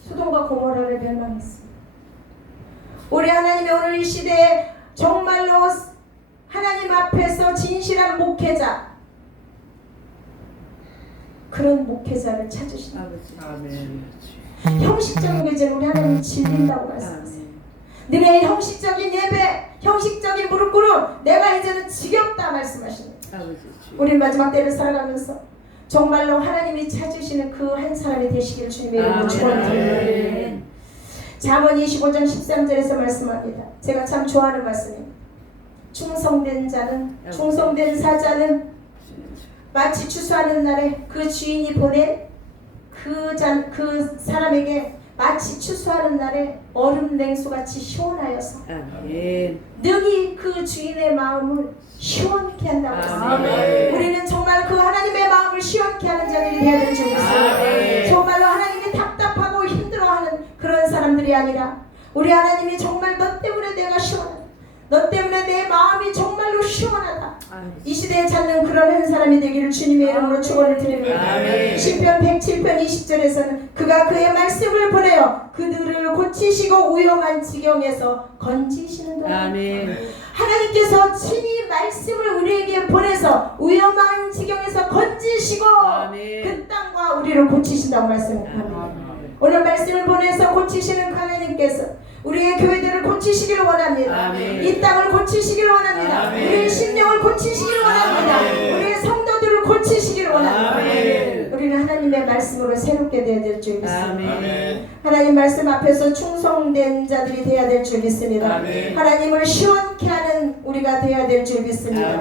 소돔과 고모라를 멸망했습니다. 우리 하나님이 오늘 이 시대에 정말로 하나님 앞에서 진실한 목회자, 그런 목회자를 찾으신다. 아멘. 형식적인 예배는 우리 하나님 질린다고 말씀하세요. 너의 형식적인 예배, 형식적인 무릎 꿇음, 내가 이제는 지겹다 말씀하십니다. 우리 마지막 때를 살아가면서 정말로 하나님이 찾으시는 그 한 사람이 되시기를 주님의 이름으로 축원드립니다. 잠언 25장 13절에서 말씀합니다. 제가 참 좋아하는 말씀입니다. 충성된 사자는 마치 추수하는 날에 그 주인이 보낸 그 사람에게 마치 추수하는 날에 얼음 냉수같이 시원하여서 아멘. 능히 그 주인의 마음을 시원케 한다고 했습니다. 아멘. 우리는 정말 그 하나님의 마음을 시원케 하는 자들이 되어야 될 줄 믿습니다. 정말로 하나님이 답답하고 힘들어하는 그런 사람들이 아니라 우리 하나님이 정말 너 때문에 내가 시원하다, 너 때문에 내 마음이 정말로 시원하다, 이 시대에 찾는 그런 한 사람이 되기를 주님의 이름으로 축원을 드립니다. 시편 107편 20절에서는 그가 그의 말씀을 보내어 그들을 고치시고 위험한 지경에서 건지시는 도다. 하나님께서 친히 말씀을 우리에게 보내서 위험한 지경에서 건지시고 그 땅과 우리를 고치신다고 말씀합니다. 오늘 말씀을 보내서 고치시는 하나님께서 우리의 교회들을 고치시기를 원합니다. 이 땅을 고치시기를 원합니다. 우리의 심령을 고치시기를 원합니다. 우리의 성도들을 고치시기를 원합니다. 우리는 하나님의 말씀으로 새롭게 되어야 될 줄 믿습니다. 하나님 말씀 앞에서 충성된 자들이 되어야 될 줄 믿습니다. 하나님을 시원케 하는 우리가 되어야 될 줄 믿습니다.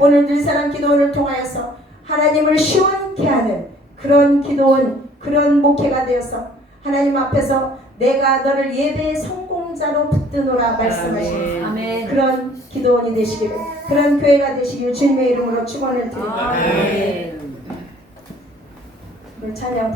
오늘 늘사랑 기도원을 통하여서 하나님을 시원케 하는 그런 기도원, 그런 목회가 되어서 하나님 앞에서 내가 너를 예배의 성공자로 붙드노라 말씀하신 그런 기도원이 되시기를, 그런 교회가 되시기를 주님의 이름으로 축원을 드립니다. 찬양